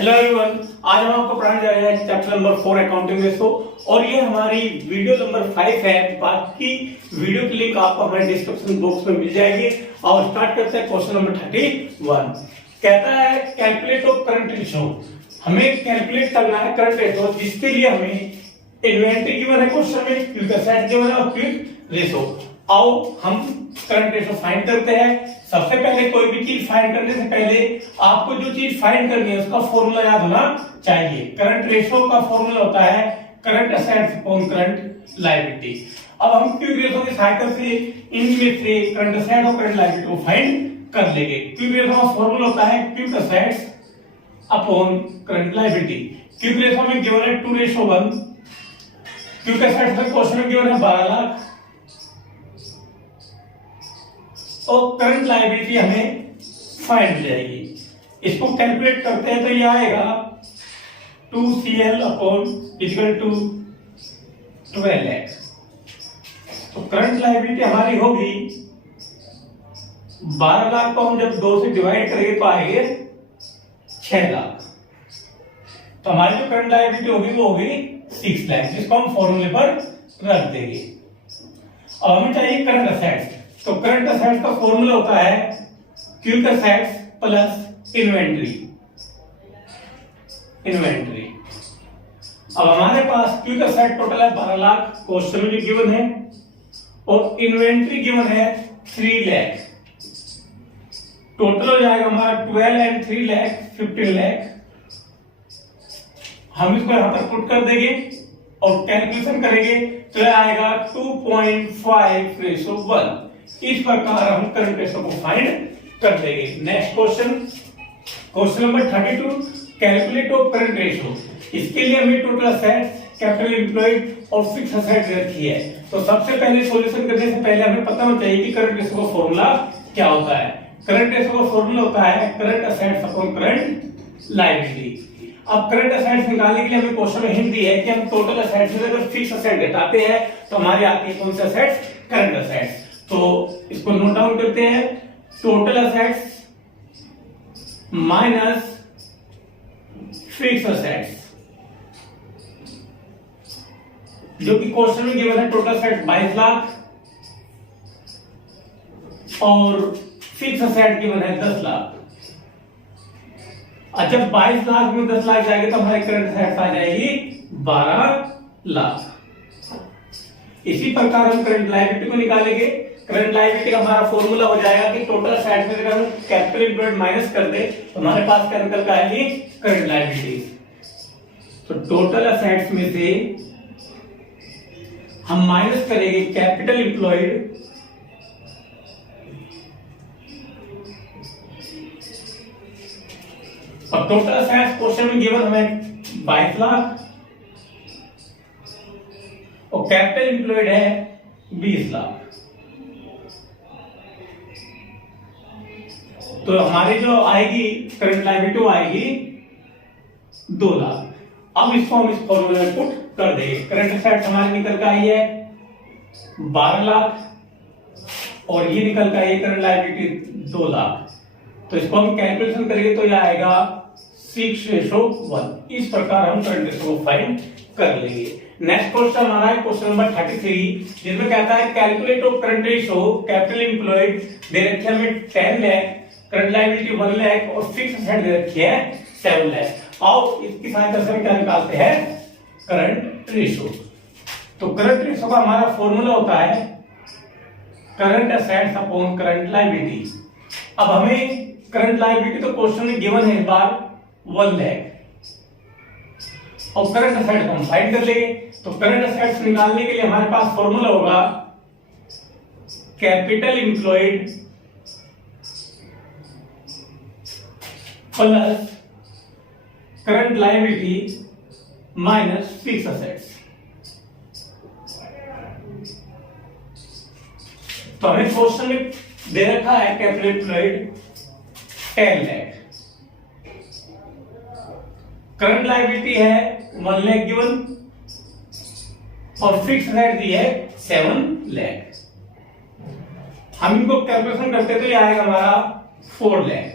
Hello everyone, आज हम आपको पढ़ाने जा रहे हैं चैप्टर नंबर 4 अकाउंटिंग रेशो और ये हमारी वीडियो नंबर 5 है। बाकी वीडियो की लिंक आपको हमारे डिस्क्रिप्शन बॉक्स में मिल जाएगी। और स्टार्ट करते हैं क्वेश्चन नंबर 31। कहता है कैलकुलेट ऑफ करंट रेशो। हमें कैलकुलेट करना है करंट रेशो, जिसके लिए हमें इन्वेंटरी गिवन है क्वेश्चन में, क्विक एसेट गिवन है और क्विक रेशो। आओ हम करंट रेशो फाइंड करते हैं। सबसे पहले कोई भी चीज फाइंड करने से पहले आपको जो चीज फाइंड करनी है उसका फॉर्मूला याद होना चाहिए। करंट रेशो का फॉर्मूला होता है current assets upon current liability. अब हम क्विक रेशो की सहायता से इनमें से करंट असेट और करंट लायबिलिटी को फाइंड कर लेंगे। क्विक रेशो का फॉर्मूला होता है quick assets upon current liability. Quick ratio में गिवन है 2:1। क्विक असेट्स में क्वेश्चन में गिवन है 12 लाख और करंट लायबिलिटी हमें फाइंड हो जाएगी। इसको कैलकुलेट करते हैं तो ये आएगा 2CL upon equal to 12 lakh. तो करंट लायबिलिटी हमारी होगी 12 लाख को हम जब 2 से डिवाइड करेंगे तो आएंगे 6 लाख। तो हमारी जो करंट लायबिलिटी होगी वो होगी 6 लाख, जिसको हम फॉर्मूले पर रख देंगे। अब हमें चाहिए करंट असेट्स। तो करंट असेट्स का फॉर्मूला होता है क्विक असेट्स प्लस इन्वेंटरी। अब हमारे पास क्विक असेट टोटल है 12 लाख, क्वेश्चन में गिवन है, और इन्वेंटरी गिवन है 3 लाख। टोटल हो जाएगा हमारा 12 एंड 3 लाख 15 लाख। हम इसको यहां पर पुट कर देंगे और कैलकुलेशन करेंगे तो यह आएगा 2.5:1। इस प्रकार हम करंट रेशो को फाइंड कर देंगे। Next question, question number 32, calculate of current ratio. इसके लिए हमें टोटल असेट्स, कैपिटल एम्प्लॉयड और फिक्स असेट रखी है। तो सबसे पहले सॉल्यूशन करने से पहले हमें पता होना चाहिए कि करंट रेशो का फॉर्मूला क्या होता है। करंट रेशो का फॉर्मूला होता है current assets upon current liability. अब करंट असेट्स निकालने के लिए हमें क्वेश्चन में हिंट दी है कि हम टोटल असेट्स में अगर फिक्स असेट घटाते हैं तो हमारे आती है कौन से असेट्स? Current assets. तो इसको नोट डाउन करते हैं। Total assets minus fix assets, जो कि क्वेश्चन में गिवन है टोटल असेट्स 22 लाख और फिक्स असेट गिवन है 10 लाख। और जब 22 लाख में 10 लाख जाएंगे तो हमारे करंट असेट्स आ जाएगी 12 लाख। इसी प्रकार हम करंट लायबिलिटी को निकालेंगे। करंट लायबिलिटी का हमारा फॉर्मूला हो जाएगा कि टोटल असेट्स में अगर हम कैपिटल एम्प्लॉयड माइनस कर दे तो हमारे पास क्या निकल कर आएगी? Current liability. तो टोटल असेट्स में से हम माइनस करेंगे कैपिटल एम्प्लॉयड और टोटल असेट्स क्वेश्चन में गिवन हमें 22 लाख और कैपिटल एम्प्लॉयड है 20 लाख। तो हमारी जो आएगी करंट लायबिलिटी आएगी 2 लाख। अब इसको हम इस फॉर्मूले में पुट कर देंगे। करंट असेट्स हमारी निकल कर आई है 12 लाख और ये निकल कर आई है करंट लायबिलिटी 2 लाख। तो इसको हम कैलकुलेशन करेंगे तो यह आएगा 6:1। इस प्रकार हम करंट रेशो को फाइंड कर लेंगे। नेक्स्ट क्वेश्चन हमारा है क्वेश्चन नंबर 33, जिसमें कहता है calculate of current ratio. Capital employed दे रखी है हमें 10 लाख, करंट लायबिलिटी 1 लाख और फिक्स असेट दे रखी है 7 लाख। आओ इसकी सहायता से हम क्या निकालते हैं? Current ratio. तो करंट रेशो का हमारा फॉर्मूला होता है current assets upon current liability. अब हमें करंट लायबिलिटी तो क्वेश्चन में गिवन है इस बार 1 लाख और करंट असेट्स हम फाइंड कर लेंगे। तो करंट असेट्स निकालने के लिए हमारे पास फॉर्मूला होगा capital employed plus current liability minus fix assets. तो हमें क्वेश्चन में दे रखा है capital employed 10 lakh, current liability है 1 लाख गिवन और फिक्स असेट दी है 7 लाख। हम इनको कैलकुलेशन करते तो ये आएगा हमारा 4 लाख।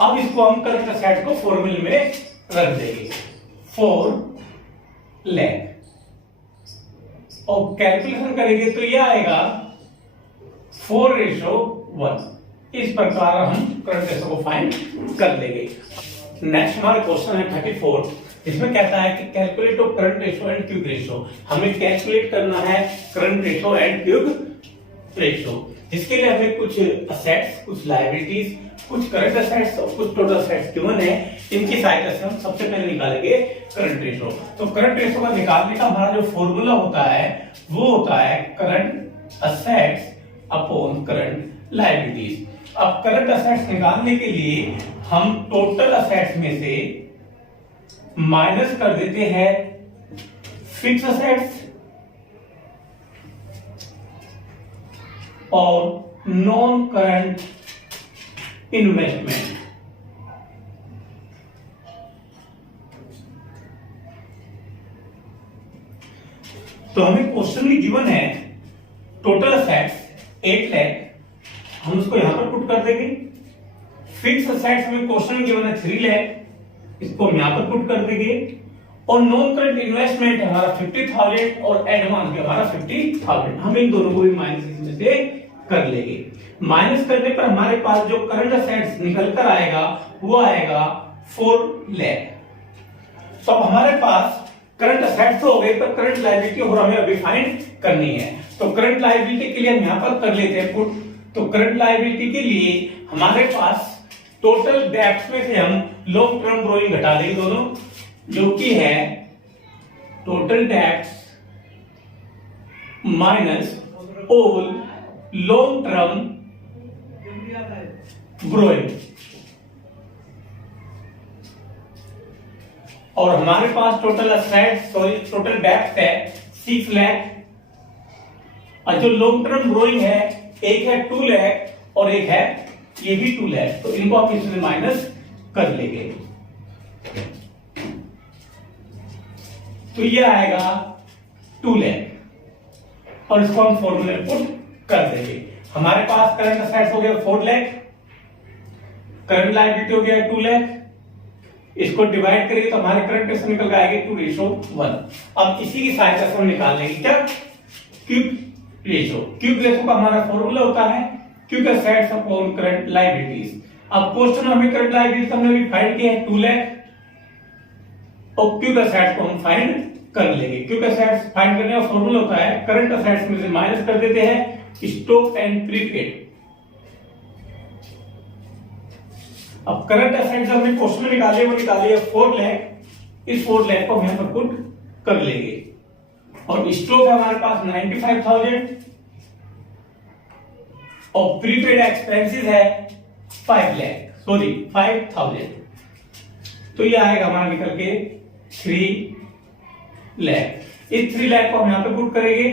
अब इसको हम करंट असेट को फॉर्मूले में रख देंगे 4 लाख और कैलकुलेशन करेंगे तो ये आएगा 4:1। इस प्रकार हम करंट रेशो को फाइंड कर लेंगे। नेक्स्ट हमारा क्वेश्चन है 34। इसमें कहता है कि calculate current ratio and quick ratio. हमें कैलकुलेट करना है current ratio and quick ratio, जिसके लिए हमें कुछ असेट्स, कुछ लायबिलिटीज, कुछ करंट असेट्स और कुछ टोटल असेट्स गिवन है। इनकी सहायता से हम सबसे पहले निकालेंगे करंट रेशो। तो करंट रेशो का निकालने का हमारा जो फॉर्मूला होता है वो होता है current assets upon current liabilities. अब करंट असेट्स निकालने के लिए हम टोटल असेट्स में से माइनस कर देते हैं फिक्स असेट्स और नॉन करंट इन्वेस्टमेंट। तो हमें क्वेश्चन में गिवन है टोटल असेट्स 8 लाख, हम उसको यहां पर पुट कर देंगे। फिक्स असेट्स में क्वेश्चन में गिवन है 3 लाख, इसको हम यहां पर पुट कर देंगे। और नॉन करंट इन्वेस्टमेंट हमारा 50,000 और एडवांस भी हमारा 50,000। हम इन दोनों को भी माइनस इसमें से कर लेंगे। माइनस करने पर हमारे पास जो करंट असेट्स निकल कर आएगा वो आएगा 4 लाख। तो अब हमारे पास करंट असेट्स तो हो गए, पर करंट लायबिलिटी और हमें अभी फाइंड करनी है। तो करंट लायबिलिटी के लिए हम यहां पर कर लेते हैं पुट। तो करंट लायबिलिटी के लिए हमारे पास टोटल डेब्ट्स में से हम लॉन्ग टर्म बोरोइंग घटा देंगे दोनों, जो कि है total debts minus all long term borrowing. और हमारे पास टोटल असेट्स टोटल डेब्ट्स है 6 लाख और जो लॉन्ग टर्म बोरोइंग है एक है 2 लाख और एक है ये भी 2 लाख। तो इनको हम इसमें माइनस कर लेंगे। तो ये आएगा 2 लाख और इसको हम फॉर्मूले में पुट कर देंगे। हमारे पास करंट असेट्स हो गया 4 लाख, करंट लायबिलिटी हो गया 2 लाख। इसको डिवाइड करेंगे तो हमारे करंट रेशो निकल आएगा 2:1। अब इसी की सहायता से हम निकाल लेंगे क्या क्विक रेशो। क्विक रेशो का हमारा फॉर्मूला होता है quick assets upon current liabilities. अब क्वेश्चन हमें करंट लायबिलिटीज हमने भी फाइंड किया है 2 लाख और क्विक असेट्स को हम फाइंड कर लेंगे। क्विक असेट्स फाइंड करने का फॉर्मूला होता है करंट असेट्स में से माइनस कर देते हैं स्टॉक एंड प्रीपेड। अब करंट असेट्स हमने क्वेश्चन में निकाले वो निकाले 4 लाख। इस 4 लाख को हम यहां पर पुट कर लेंगे और स्टॉक है हमारे पास 95,000 और प्रीपेड एक्सपेंसेस है 5,000। तो ये आएगा हमारा निकल के 3 लाख। इस 3 लाख को हम यहां पे पुट करेंगे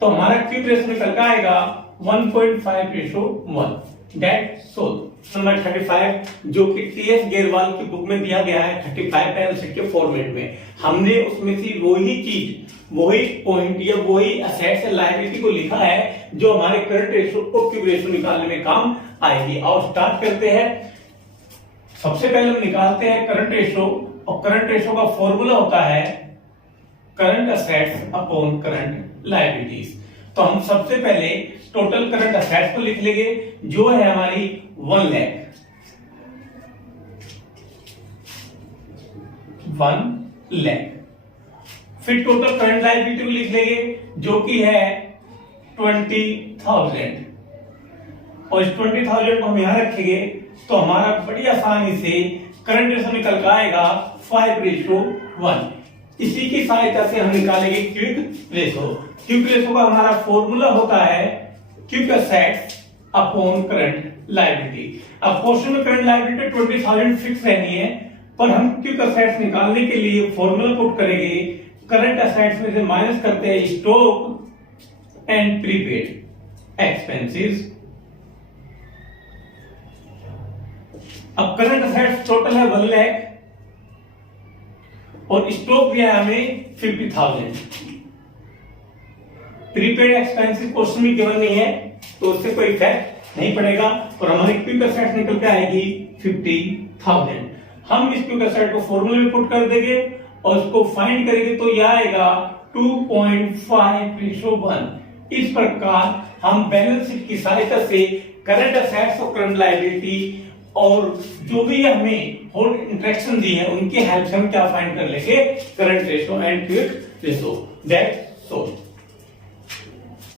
तो हमारा क्विक रेशो निकल कर आएगा 1.5:1। That's all. नंबर 35 जो कि टीएस गेरवाल की बुक में दिया गया है 35 पैनल शीट के फॉर्मेट में, हमने उसमें से वही चीज, वही पॉइंट या वही असेट्स लायबिलिटी को लिखा है जो हमारे करंट रेशो और क्विक रेशो निकालने में काम आएगी। और स्टार्ट करते हैं। सबसे पहले हम निकालते हैं करंट रेशो और करंट रेशो का फॉर्मूला होता है current assets upon current liabilities. तो हम सबसे पहले टोटल करंट असेट्स को लिख लेंगे जो है हमारी 1 लाख। फिर टोटल करंट लायबिलिटी को लिख लेंगे जो कि है 20,000 और इस 20,000 को हम यहां रखेंगे तो हमारा बड़ी आसानी से करंट रेशो निकल कर आएगा 5:1। इसी की सहायता से हम निकालेंगे क्विक रेशो। क्विक रेशो का हमारा फॉर्मूला होता है quick assets upon current liability. अब क्वेश्चन में करंट लायबिलिटी 20,000 फिक्स रहनी है, पर हम क्विक असेट्स निकालने के लिए फॉर्मूला पुट करेंगे करंट असेट्स में से माइनस करते हैं स्टॉक एंड प्रीपेड एक्सपेंसेस। अब करंट असेट्स टोटल है 1 लाख और स्टॉक दिया है हमें 50,000। प्रीपेड एक्सपेंसेस क्वेश्चन में गिवन नहीं है तो उससे कोई इफेक्ट नहीं पड़ेगा और हमारी क्विक एसेट निकल के आएगी 50,000। हम इस क्विक एसेट को फॉर्मूले में पुट कर देंगे और उसको फाइंड करेंगे तो यह आएगा 2.5:1। इस प्रकार हम बैलेंस शीट की सहायता से करंट एसेट्स और करंट लायबिलिटी और जो भी हमें होल इंटरेक्शन दी है उनके हेल्प से हम क्या फाइंड कर लेंगे, current ratio and quick ratio. That's all.